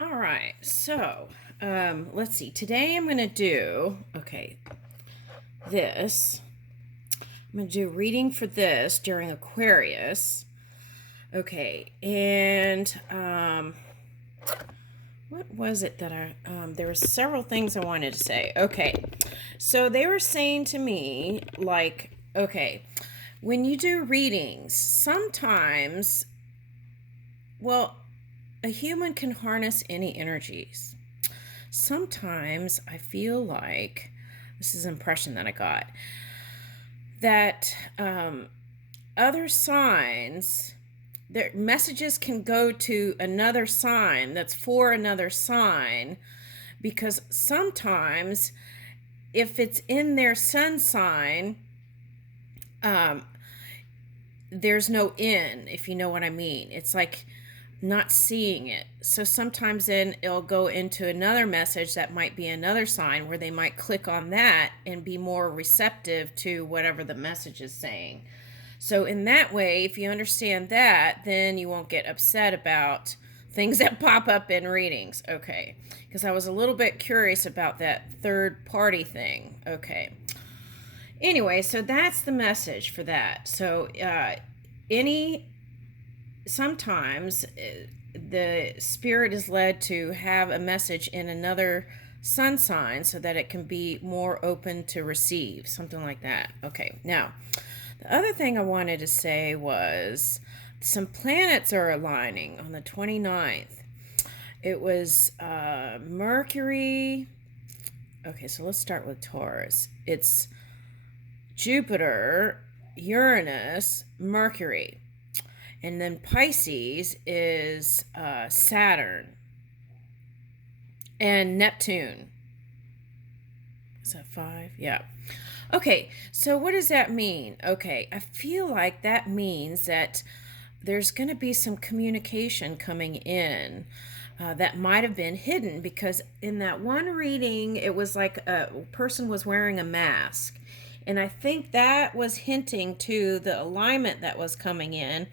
All right, so let's see. Today I'm going to do, this. I'm going to do a reading for this during Aquarius. Okay, and what was it that there were several things I wanted to say. Okay, so they were saying to me, like, okay, when you do readings, sometimes, well, a human can harness any energies. Sometimes I feel like, this is an impression that I got, that other signs, their messages can go to another sign that's for another sign, because sometimes if it's in their sun sign, there's no in, if you know what I mean. It's like not seeing it. So sometimes then it'll go into another message that might be another sign where they might click on that and be more receptive to whatever the message is saying. So in that way, if you understand that, then you won't get upset about things that pop up in readings. Okay. Because I was a little bit curious about that third party thing. Okay. Anyway, so that's the message for that. So sometimes the spirit is led to have a message in another sun sign so that it can be more open to receive, something like that. Okay, now the other thing I wanted to say was some planets are aligning on the 29th. It was Mercury. Okay, so let's start with Taurus. It's Jupiter, Uranus, Mercury. And then Pisces is Saturn and Neptune. Is that 5? Yeah. Okay, so what does that mean? Okay, I feel like that means that there's going to be some communication coming in that might have been hidden, because in that one reading, it was like a person was wearing a mask. And I think that was hinting to the alignment that was coming in.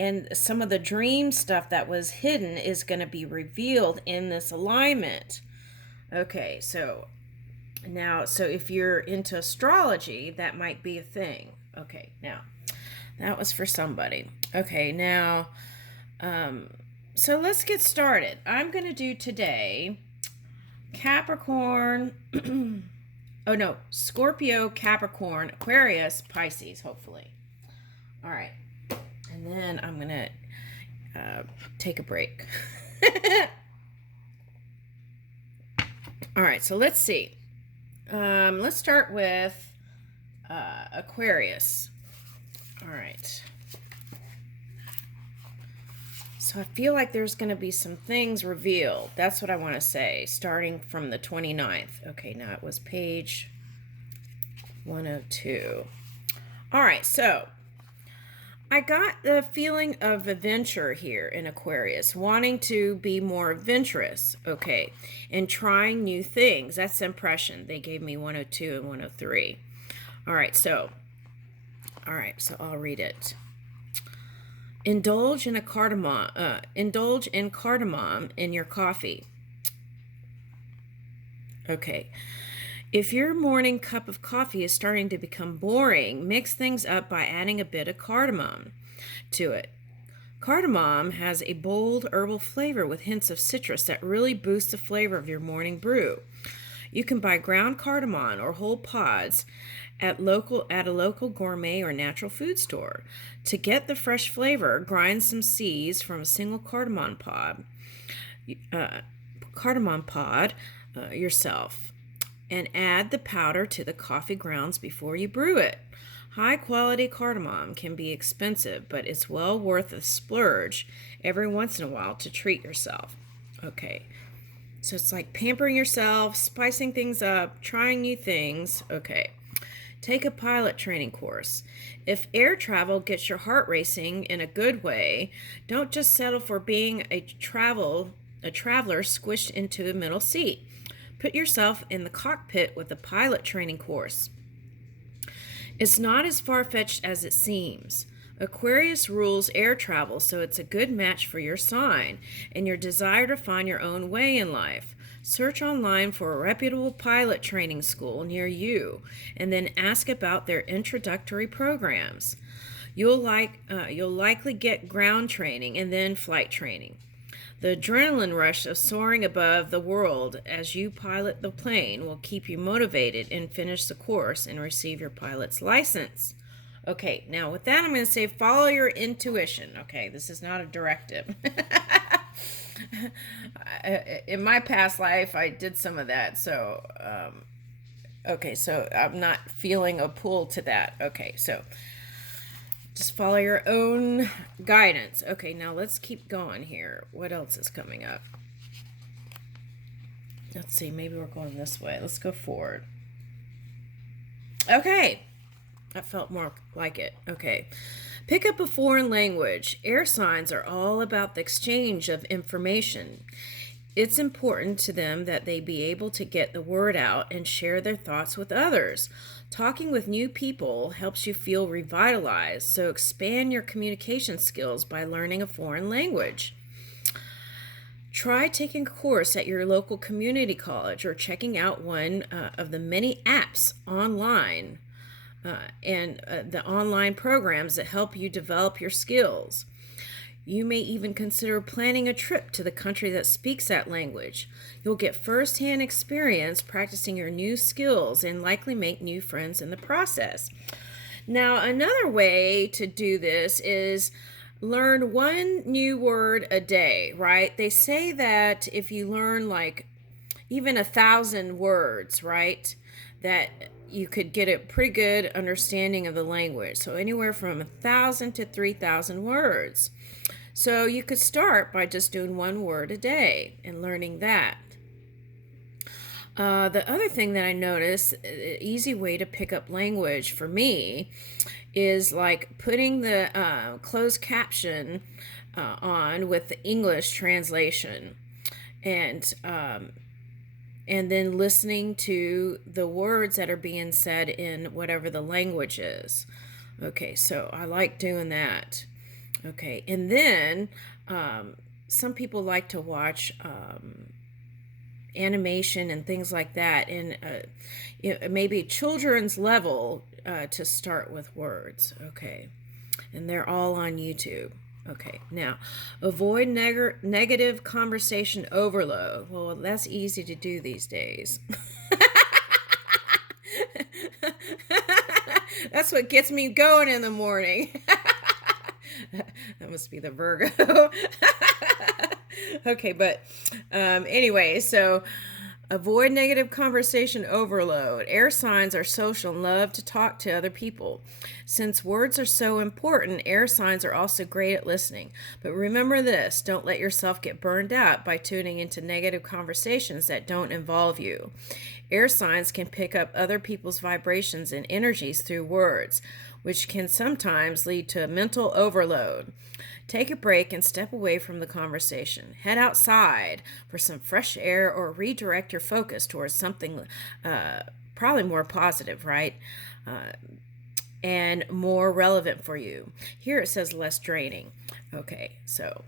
And some of the dream stuff that was hidden is going to be revealed in this alignment. Okay, so now, so if you're into astrology, that might be a thing. Okay, now, that was for somebody. Okay, now, so let's get started. I'm going to do today Capricorn, oh no, Scorpio, Capricorn, Aquarius, Pisces, hopefully. All right. And then I'm going to take a break. All right, so let's see. Let's start with Aquarius. All right. So I feel like there's going to be some things revealed. That's what I want to say, starting from the 29th. Okay, now it was page 102. All right, so I got the feeling of adventure here in Aquarius, wanting to be more adventurous, okay, and trying new things. That's the impression. They gave me 102 and 103. All right, so I'll read it. Indulge in cardamom in your coffee. Okay. If your morning cup of coffee is starting to become boring, mix things up by adding a bit of cardamom to it. Cardamom has a bold herbal flavor with hints of citrus that really boosts the flavor of your morning brew. You can buy ground cardamom or whole pods at a local gourmet or natural food store. To get the fresh flavor, grind some seeds from a single cardamom pod yourself, and add the powder to the coffee grounds before you brew it. High quality cardamom can be expensive, but it's well worth a splurge every once in a while to treat yourself. Okay, so it's like pampering yourself, spicing things up, trying new things. Okay, take a pilot training course. If air travel gets your heart racing in a good way, don't just settle for being a traveler squished into a middle seat. Put yourself in the cockpit with a pilot training course. It's not as far-fetched as it seems. Aquarius rules air travel, so it's a good match for your sign and your desire to find your own way in life. Search online for a reputable pilot training school near you and then ask about their introductory programs. You'll likely get ground training and then flight training. The adrenaline rush of soaring above the world as you pilot the plane will keep you motivated and finish the course and receive your pilot's license. Okay, now with that, I'm going to say follow your intuition. Okay, this is not a directive. In my past life, I did some of that. So, so I'm not feeling a pull to that. Okay, so just follow your own guidance. Okay, now let's keep going here. What else is coming up? Let's see, maybe we're going this way. Let's go forward. Okay, that felt more like it. Okay. Pick up a foreign language. Air signs are all about the exchange of information. It's important to them that they be able to get the word out and share their thoughts with others. Talking with new people helps you feel revitalized, so expand your communication skills by learning a foreign language. Try taking a course at your local community college or checking out one of the many apps online and the online programs that help you develop your skills. You may even consider planning a trip to the country that speaks that language. You'll get first-hand experience practicing your new skills and likely make new friends in the process. Now, another way to do this is learn one new word a day, right? They say that if you learn like even 1,000 words, right, that you could get a pretty good understanding of the language. So anywhere from 1,000 to 3,000 words. So you could start by just doing one word a day and learning that. The other thing that I noticed, an easy way to pick up language for me is like putting the closed caption on with the English translation and then listening to the words that are being said in whatever the language is. Okay, so I like doing that. Okay, and then some people like to watch animation and things like that, and maybe children's level to start with words. Okay, and they're all on YouTube. Okay, now avoid negative conversation overload. Well, that's easy to do these days. That's what gets me going in the morning. That must be the Virgo. Okay, but anyway, so avoid negative conversation overload. Air signs are social and love to talk to other people. Since words are so important, air signs are also great at listening. But remember this, don't let yourself get burned out by tuning into negative conversations that don't involve you. Air signs can pick up other people's vibrations and energies through words, which can sometimes lead to a mental overload. Take a break and step away from the conversation. Head outside for some fresh air or redirect your focus towards something probably more positive, right? And more relevant for you. Here it says less draining. Okay, so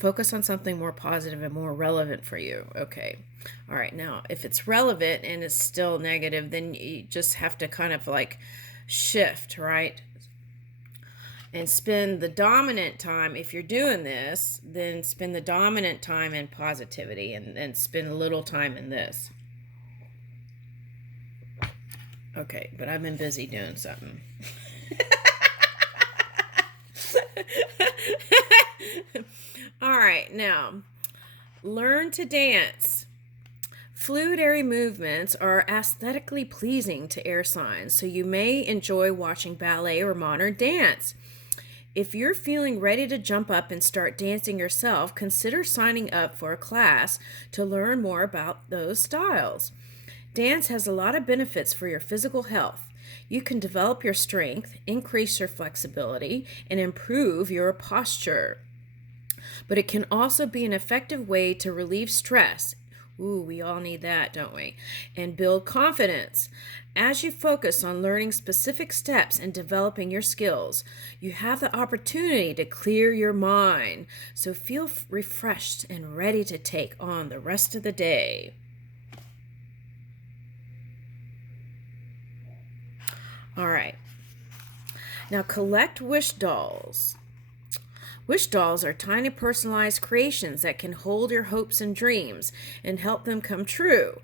focus on something more positive and more relevant for you. Okay. All right, now if it's relevant and it's still negative, then you just have to kind of like shift, right? And spend the dominant time, if you're doing this, then spend the dominant time in positivity and spend a little time in this. Okay, but I've been busy doing something. All right, now, learn to dance. Fluidary movements are aesthetically pleasing to air signs, so you may enjoy watching ballet or modern dance. If you're feeling ready to jump up and start dancing yourself, consider signing up for a class to learn more about those styles. Dance has a lot of benefits for your physical health. You can develop your strength, increase your flexibility, and improve your posture. But it can also be an effective way to relieve stress, Ooh, we all need that, don't we? And build confidence. As you focus on learning specific steps and developing your skills, you have the opportunity to clear your mind. So feel refreshed and ready to take on the rest of the day. All right. Now collect wish dolls. Wish dolls are tiny personalized creations that can hold your hopes and dreams and help them come true.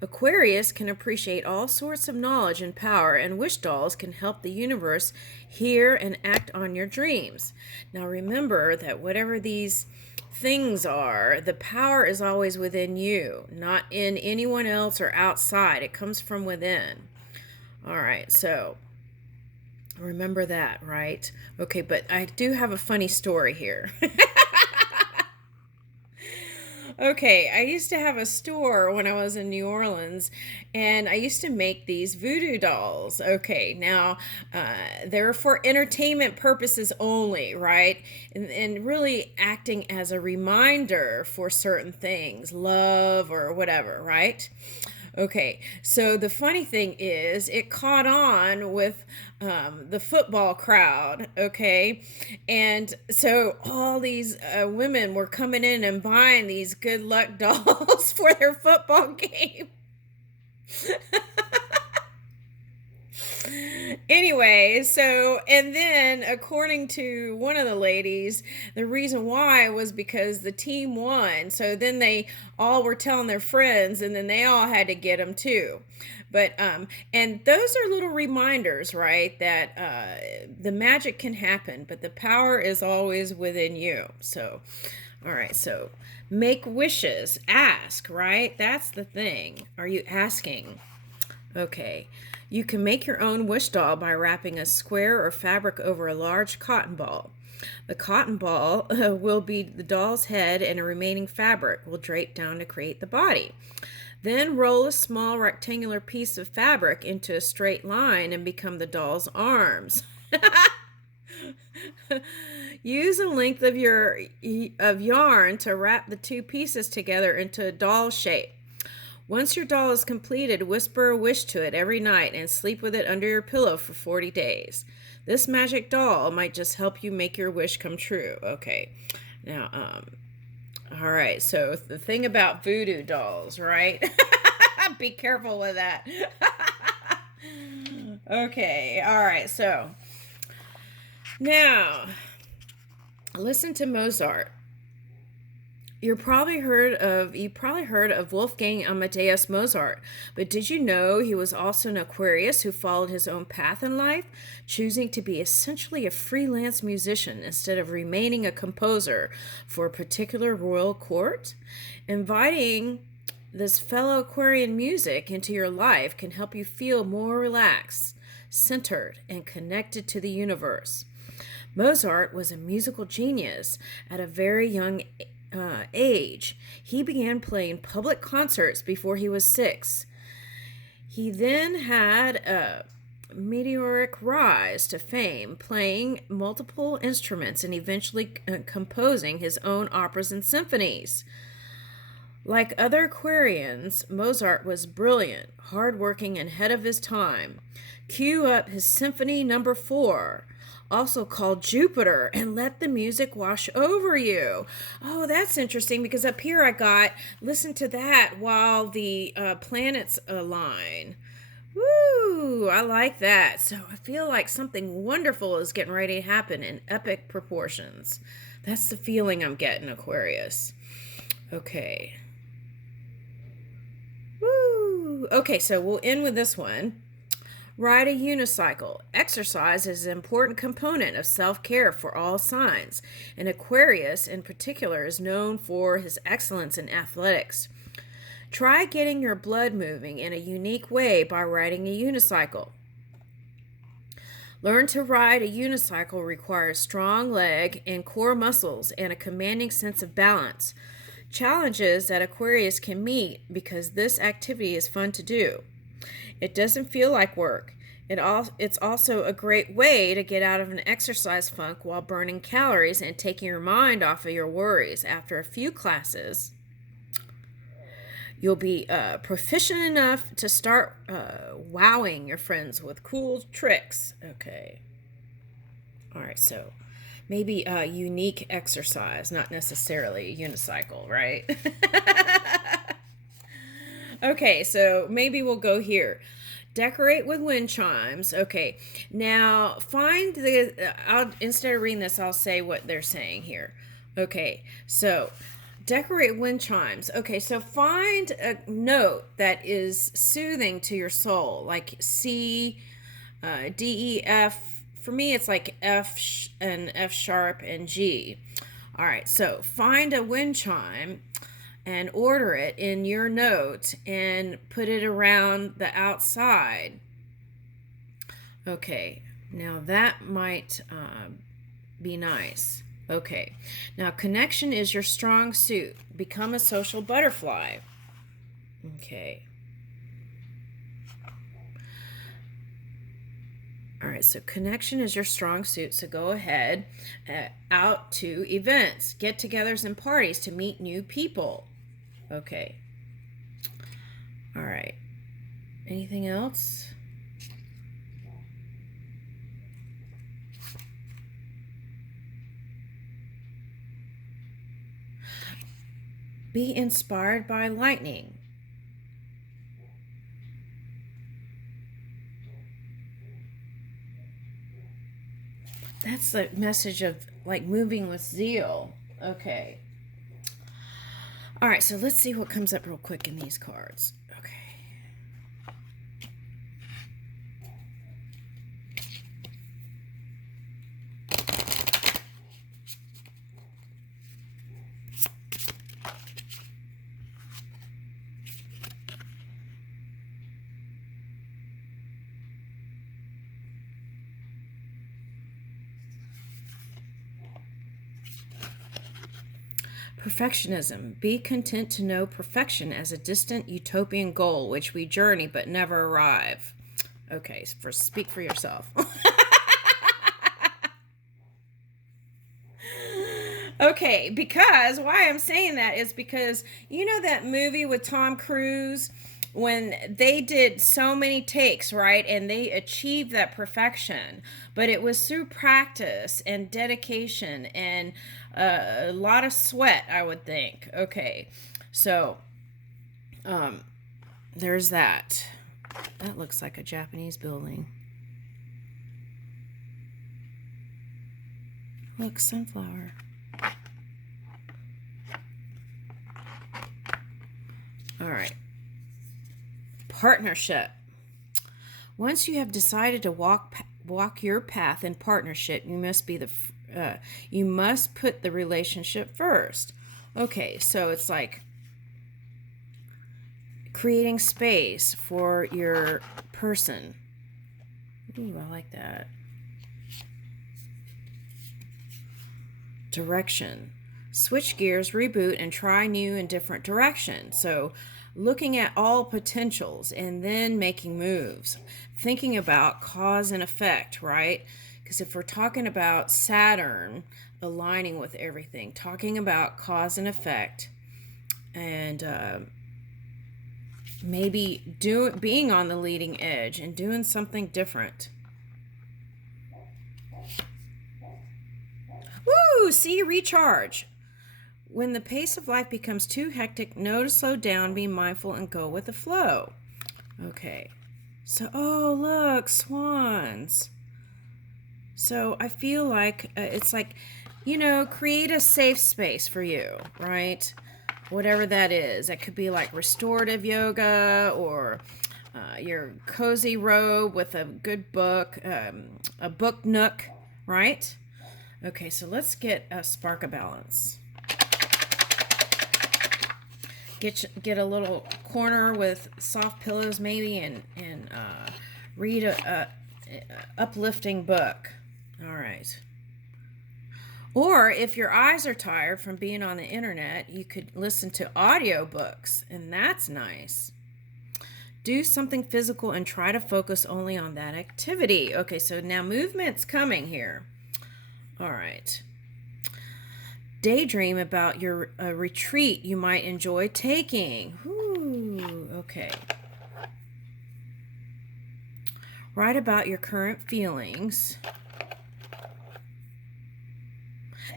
Aquarius can appreciate all sorts of knowledge and power, and wish dolls can help the universe hear and act on your dreams. Now remember that whatever these things are, the power is always within you, not in anyone else or outside. It comes from within. All right, so remember that, right? Okay, but I do have a funny story here. Okay, I used to have a store when I was in New Orleans, and I used to make these voodoo dolls. Okay, now they're for entertainment purposes only, right? And really acting as a reminder for certain things, love or whatever, right? Okay, so the funny thing is, it caught on with the football crowd, okay? And so all these women were coming in and buying these good luck dolls for their football game. Anyway, so, and then according to one of the ladies, the reason why was because the team won. So then they all were telling their friends, and then they all had to get them too. But and those are little reminders, right, that the magic can happen, but the power is always within you. So all right, so make wishes, ask, right? That's the thing. Are you asking? Okay. You can make your own wish doll by wrapping a square or fabric over a large cotton ball. The cotton ball will be the doll's head, and a remaining fabric will drape down to create the body. Then roll a small rectangular piece of fabric into a straight line and become the doll's arms. Use a length of yarn to wrap the two pieces together into a doll shape. Once your doll is completed, whisper a wish to it every night and sleep with it under your pillow for 40 days. This magic doll might just help you make your wish come true. Okay. Now, all right. So the thing about voodoo dolls, right? Be careful with that. Okay. All right. So now listen to Mozart. You probably heard of Wolfgang Amadeus Mozart, but did you know he was also an Aquarius who followed his own path in life, choosing to be essentially a freelance musician instead of remaining a composer for a particular royal court? Inviting this fellow Aquarian music into your life can help you feel more relaxed, centered, and connected to the universe. Mozart was a musical genius at a very young age. He began playing public concerts before he was 6. He then had a meteoric rise to fame, playing multiple instruments and eventually composing his own operas and symphonies. Like other Aquarians, Mozart was brilliant, hardworking, and ahead of his time. Cue up his Symphony Number 4, also called Jupiter, and let the music wash over you. Oh, that's interesting, because up here I got, listen to that while the planets align. Woo, I like that. So I feel like something wonderful is getting ready to happen in epic proportions. That's the feeling I'm getting, Aquarius. Okay. Woo. Okay, so we'll end with this one. Ride a unicycle. Exercise is an important component of self-care for all signs, and Aquarius in particular is known for his excellence in athletics. Try getting your blood moving in a unique way by riding a unicycle. Learn to ride a unicycle requires strong leg and core muscles and a commanding sense of balance. Challenges that Aquarius can meet because this activity is fun to do. It doesn't feel like work. It's also a great way to get out of an exercise funk while burning calories and taking your mind off of your worries. After a few classes, You'll be proficient enough to start wowing your friends with cool tricks. Okay. All right, so maybe a unique exercise, not necessarily a unicycle, right? Okay, so maybe we'll go here. Decorate with wind chimes. Okay, now find instead of reading this, I'll say what they're saying here. Okay, so decorate wind chimes. Okay, so find a note that is soothing to your soul, like C, D, E, F. For me, it's like F and F sharp and G. All right, so find a wind chime and order it in your note and put it around the outside. Okay, now that might be nice. Okay, now connection is your strong suit. Become a social butterfly. Okay. All right, so connection is your strong suit, so go ahead out to events, get-togethers, and parties to meet new people. Okay. All right. Anything else? Be inspired by lightning. That's the message of like moving with zeal. Okay. All right, so let's see what comes up real quick in these cards. Okay. Perfectionism. Be content to know perfection as a distant utopian goal which we journey but never arrive. Okay, speak for yourself. Okay, because why I'm saying that is because you know that movie with Tom Cruise when they did so many takes, right? And they achieved that perfection, but it was through practice and dedication and a lot of sweat, I would think. Okay, so there's that. That looks like a Japanese building. Look, sunflower. All right. Partnership. Once you have decided to walk your path in partnership, you must put the relationship first. Okay, so it's like creating space for your person. Ooh, I like that. Direction. Switch gears, reboot, and try new and different directions. So looking at all potentials and then making moves. Thinking about cause and effect, right? Because if we're talking about Saturn aligning with everything, talking about cause and effect, and maybe being on the leading edge and doing something different. Woo! See, recharge. When the pace of life becomes too hectic, know to slow down, be mindful, and go with the flow. Okay. So, oh, look, swans. So I feel like it's like, create a safe space for you, right? Whatever that is. That could be like restorative yoga or your cozy robe with a good book, a book nook, right? Okay, so let's get a spark of balance. Get a little corner with soft pillows maybe and read a uplifting book. All right. Or if your eyes are tired from being on the internet, you could listen to audiobooks, and that's nice. Do something physical and try to focus only on that activity. Okay, so now movement's coming here. All right. Daydream about your retreat you might enjoy taking. Ooh, Okay. Write about your current feelings.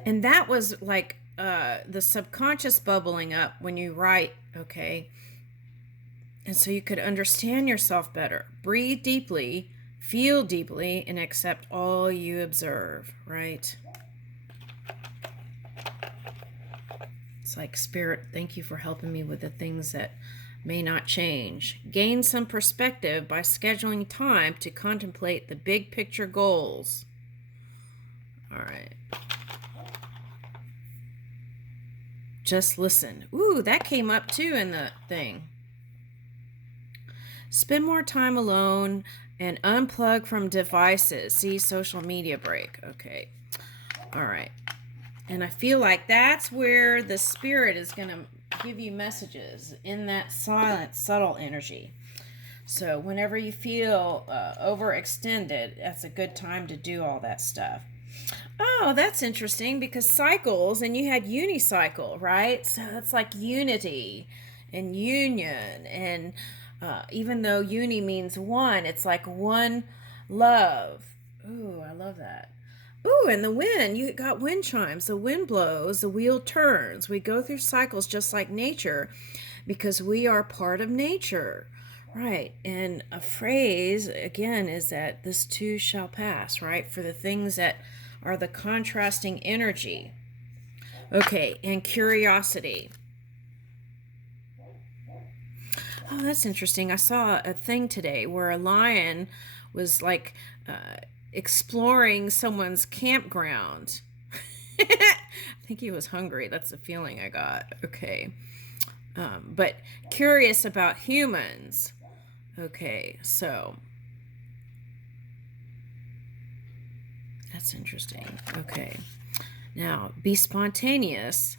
And that was like the subconscious bubbling up when you write, okay? And so you could understand yourself better. Breathe deeply, feel deeply, and accept all you observe, right? It's like, Spirit, thank you for helping me with the things that may not change. Gain some perspective by scheduling time to contemplate the big picture goals. All right. Just listen. Ooh, that came up too in the thing. Spend more time alone and unplug from devices. See, social media break. Okay. All right. And I feel like that's where the Spirit is going to give you messages, in that silent, subtle energy. So whenever you feel overextended, that's a good time to do all that stuff. Oh, that's interesting, because cycles, and you had unicycle, right? So it's like unity and union. And even though uni means one, it's like one love. Ooh, I love that. Ooh, and the wind, you got wind chimes. The wind blows, the wheel turns. We go through cycles just like nature, because we are part of nature. Right. And a phrase, again, is that this too shall pass, right? For the things that are the contrasting energy. Okay, and curiosity. Oh, that's interesting. I saw a thing today where a lion was like exploring someone's campground. I think he was hungry. That's the feeling I got. Okay. But curious about humans. Okay, so that's interesting. Okay. Now, be spontaneous,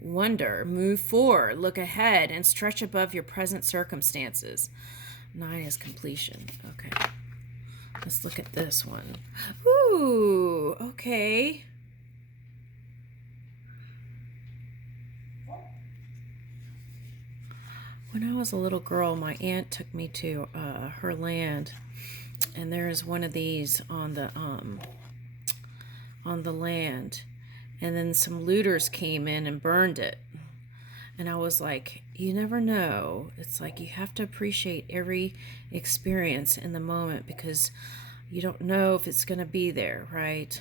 wonder, move forward, look ahead, and stretch above your present circumstances. 9 is completion. Okay. Let's look at this one. Ooh, okay. When I was a little girl, my aunt took me to her land, and there is one of these on the land, and then some looters came in and burned it. And I was like, you never know. It's like you have to appreciate every experience in the moment, because you don't know if it's going to be there, right?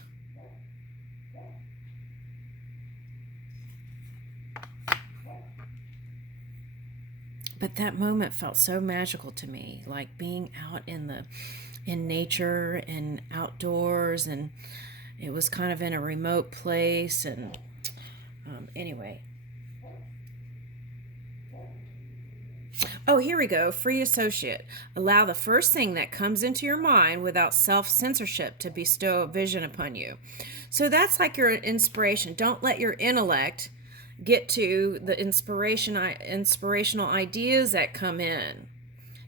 But that moment felt so magical to me, like being out in nature and outdoors, and it was kind of in a remote place. And anyway. Oh, here we go. Free associate. Allow the first thing that comes into your mind without self-censorship to bestow a vision upon you. So that's like your inspiration. Don't let your intellect get to the inspirational ideas that come in.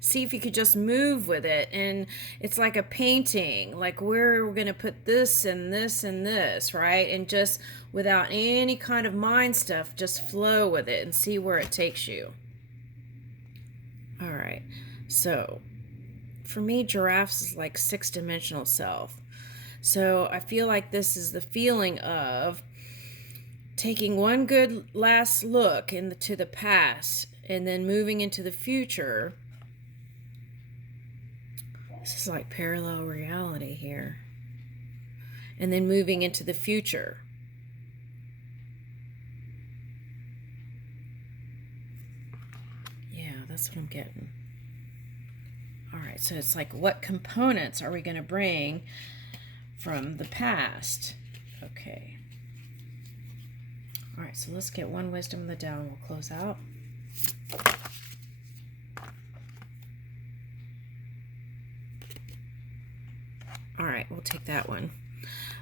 See if you could just move with it. And it's like a painting, like where we're going to put this and this and this, right? And just without any kind of mind stuff, just flow with it and see where it takes you. All right. So for me, giraffes is like 6-dimensional self. So I feel like this is the feeling of taking one good last look into the past and then moving into the future. This is like parallel reality here. And then moving into the future. Yeah, that's what I'm getting. All right, so it's like, what components are we going to bring from the past? Okay. All right, so let's get one wisdom of the Tao and we'll close out. All right, we'll take that one.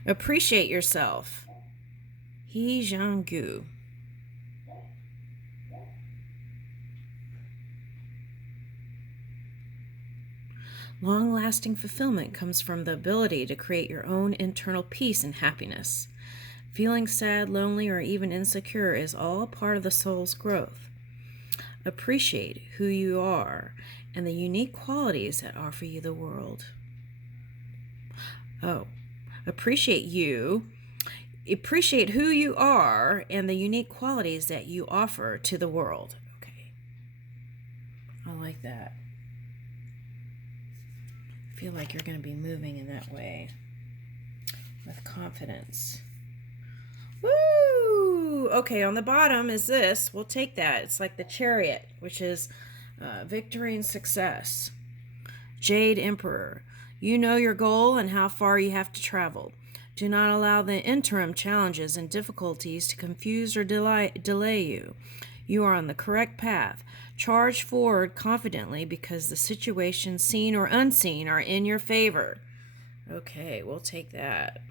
Appreciate yourself. He Zhang Gu. Long-lasting fulfillment comes from the ability to create your own internal peace and happiness. Feeling sad, lonely, or even insecure is all part of the soul's growth. Appreciate who you are and the unique qualities that offer you the world. Oh, appreciate you. Appreciate who you are and the unique qualities that you offer to the world. Okay. I like that. I feel like you're going to be moving in that way with confidence. Woo! Okay, on the bottom is this. We'll take that. It's like the Chariot, which is victory and success. Jade Emperor. You know your goal and how far you have to travel. Do not allow the interim challenges and difficulties to confuse or delay you. You are on the correct path. Charge forward confidently because the situations, seen or unseen, are in your favor. Okay, we'll take that.